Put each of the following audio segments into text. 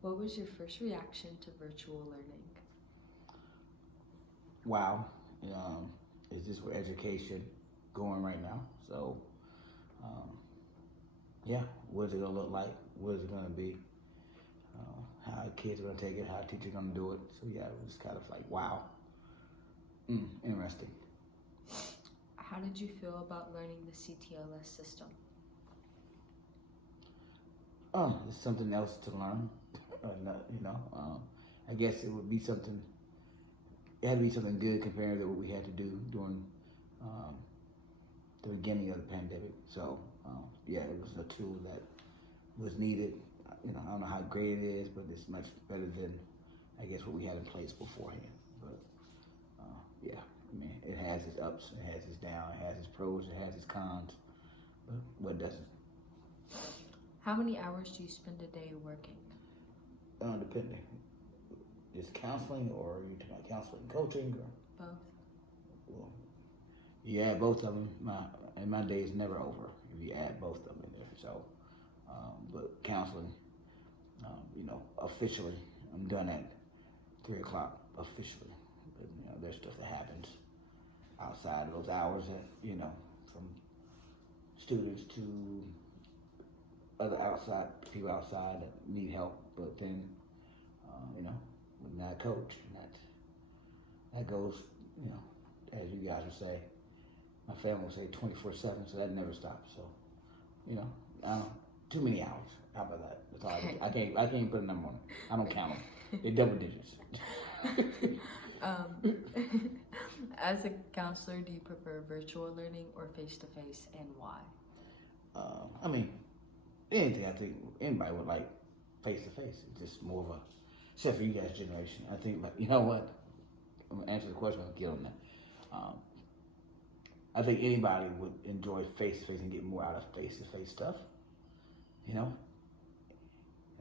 What was your first reaction to virtual learning? Wow, is this where education going right now? So, um, yeah, what is it gonna look like? What is it gonna be? How kids are gonna take it? How teachers gonna do it? So yeah, it was kind of like wow, interesting. How did you feel about learning the CTLS system? It's something else to learn. I guess it would be something. It had to be something good compared to what we had to do during um, the beginning of the pandemic. So yeah, it was a tool that was needed. I don't know how great it is, but it's much better than I guess what we had in place beforehand. But yeah, I mean, it has its ups, it has its downs, it has its pros, it has its cons. But what doesn't? How many hours do you spend a day working? Depending. Just counseling, or are you talking about counseling, coaching, or Both. well, you add both of them. My day is never over if you add both of them in there. So, but counseling, officially, I'm done at 3 o'clock officially. But there's stuff that happens outside of those hours that from students to other outside people outside that need help. But then, when I coach, and that goes, as you guys would say, my family would say 24/7, so that never stops. So, too many hours. How about that? That's all I can't put a number on it. I don't count them. They're double digits. As a counselor, do you prefer virtual learning or face-to-face, and why? I mean, anything. I think anybody would like face to face. It's just more of a, except for you guys' generation. I think, you know what? I'm gonna answer the question. I'll get on that. I think anybody would enjoy face to face and get more out of face to face stuff. And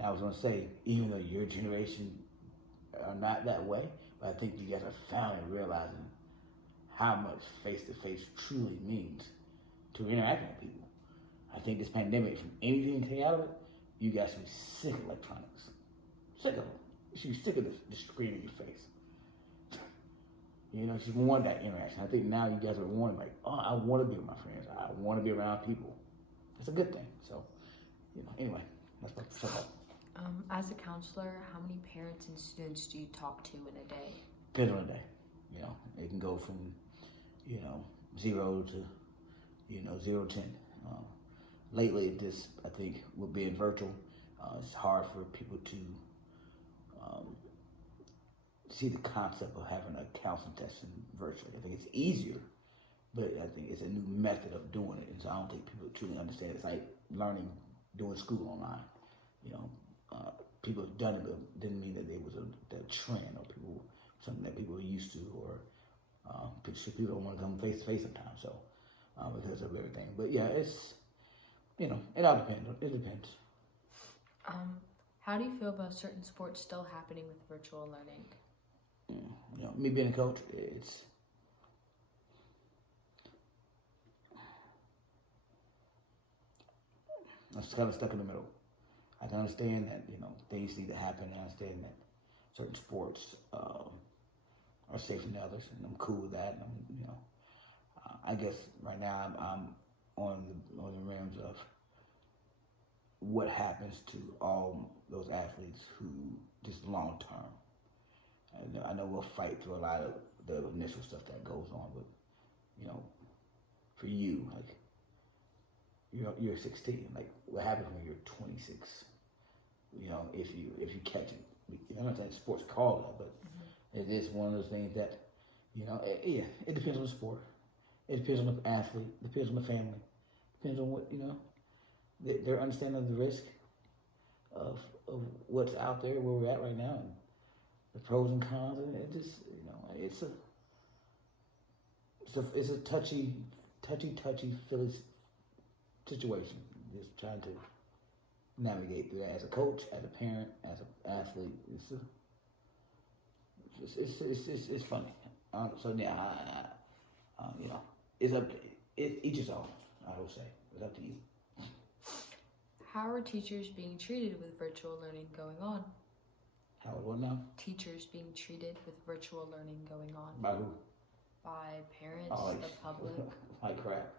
I was gonna say, even though your generation are not that way, but I think you guys are finally realizing how much face to face truly means to interact with people. I think this pandemic, from anything that came out of it, you guys should be sick of electronics. Sick of it. You should be sick of the screen in your face. You should want that interaction. I think now you guys are wanting, like, oh, I want to be with my friends. I want to be around people. It's a good thing. So, anyway, that's what I'm talking about. As a counselor, how many parents and students do you talk to in a day? Depends on the day. It can go from, 0 to, 0 to 10. Lately, this, I think, with being virtual, it's hard for people to see the concept of having a counseling session virtually. I think it's easier, but I think it's a new method of doing it. And so I don't think people truly understand. It's like learning, doing school online. People have done it, but didn't mean that it was a trend or something that people are used to, or people don't want to come face to face sometimes. So because of everything, but yeah, it's it all depends. It depends. How do you feel about certain sports still happening with virtual learning? Me being a coach, it's I'm just kind of stuck in the middle. I can understand that things need to happen. I understand that certain sports are safer than others, and I'm cool with that. And I guess right now I'm on the rims of what happens to all those athletes who just long term. I know we'll fight through a lot of the initial stuff that goes on, but for you, like you're 16. Like what happens when you're 26? If you catch it, I'm not saying sports call that, but it is one of those things that it depends on the sport. It depends on the athlete. It depends on the family. It depends on what their understanding of the risk of what's out there, where we're at right now, and the pros and cons, and it just it's a touchy feely situation. Just trying to navigate through that as a coach, as a parent, as an athlete. It's funny. So yeah, it's up to each his own. I would say it's up to you. How are teachers being treated with virtual learning going on? How what now? Teachers being treated with virtual learning going on By who? by parents, Oh, the public. like crap.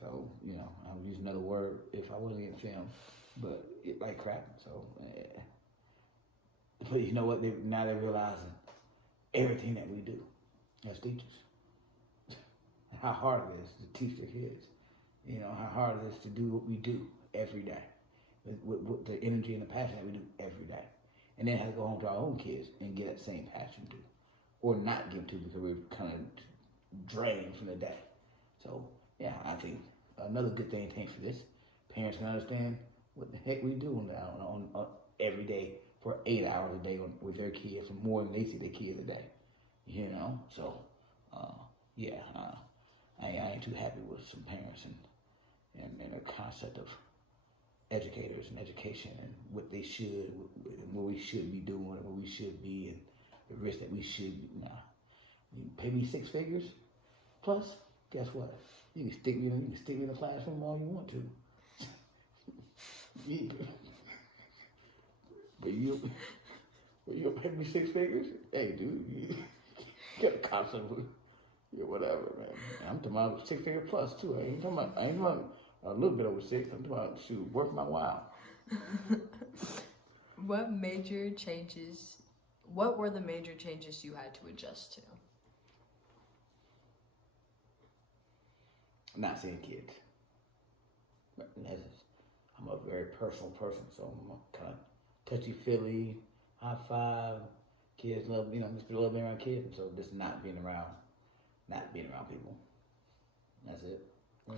So, you know, I would use another word if I wasn't in film, but it like crap. So, but you know what? Now they're realizing everything that we do as teachers. How hard it is to teach the kids. You know, how hard it is to do what we do every day. With the energy and the passion that we do every day. And then have to go home to our own kids and get that same passion too. Or not give to because we're kind of drained from the day. So, yeah, I think another good thing came for this. Parents can understand what the heck we do on every day for 8 hours a day with their kids, for more than they see their kids a day. You know? So, I ain't too happy with some parents and their concept of educators and education and what they should, what we should be doing, and what we should be, and the risk that we should be. Nah, you pay me 6 figures plus. Guess what? You can stick me in the classroom all you want to. but you'll pay me 6 figures? Hey, dude, you get a concept with whatever, man. I'm talking about 6 figure plus too. I ain't talking about a little bit over 6. I'm talking about worth my while. What were the major changes you had to adjust to? Not seeing kids. I'm a very personal person, so I'm kind of touchy-feely, high five. Kids love, just love being around kids. So just not being around people. That's it. Yeah.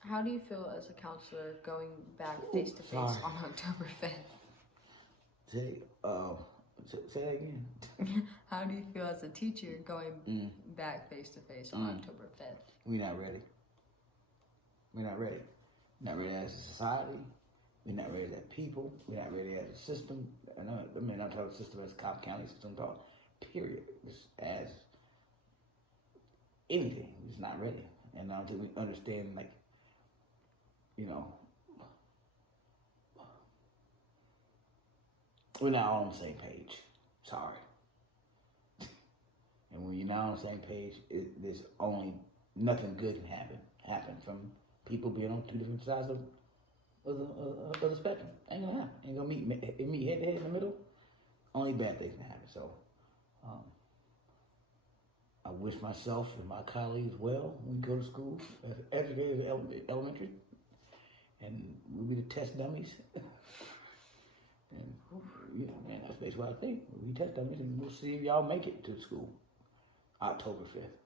How do you feel as a counselor going back face to face on October 5th? Say that again. How do you feel as a teacher going back face to face on October 5th? We're not ready. We're not ready. We're not ready as a society. We're not ready as people. We're not ready as a system. I'm not talking system as Cobb County system, I'm talking period. Just as anything. We're just not ready. And until we understand, we're not all on the same page. Sorry. And when you're not on the same page, there's only nothing good can happen from people being on two different sides of the spectrum. Ain't gonna happen. Ain't gonna meet head to head in the middle. Only bad things can happen. So, I wish myself and my colleagues well when we go to school as educators at elementary, and we'll be the test dummies. And man, that's basically what I think. We test dummies, and we'll see if y'all make it to school October 5th,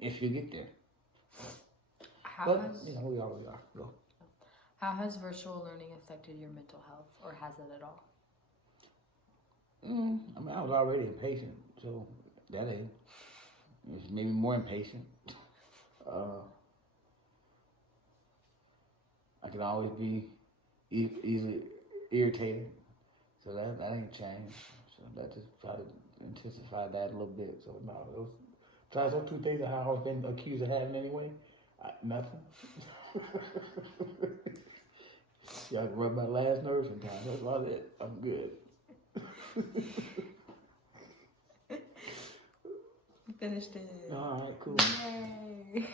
if you get there. We already are. Go. How has virtual learning affected your mental health, or has it at all? I was already impatient, so that ain't. It's maybe more impatient. I can always be easily irritated, so that ain't changed. So that just try to intensify that a little bit. So no, those 2 things that I've been accused of having anyway. Nothing. I can rub my last nerve sometimes. That's about it. I'm good. Finished it. All right, cool. Yay.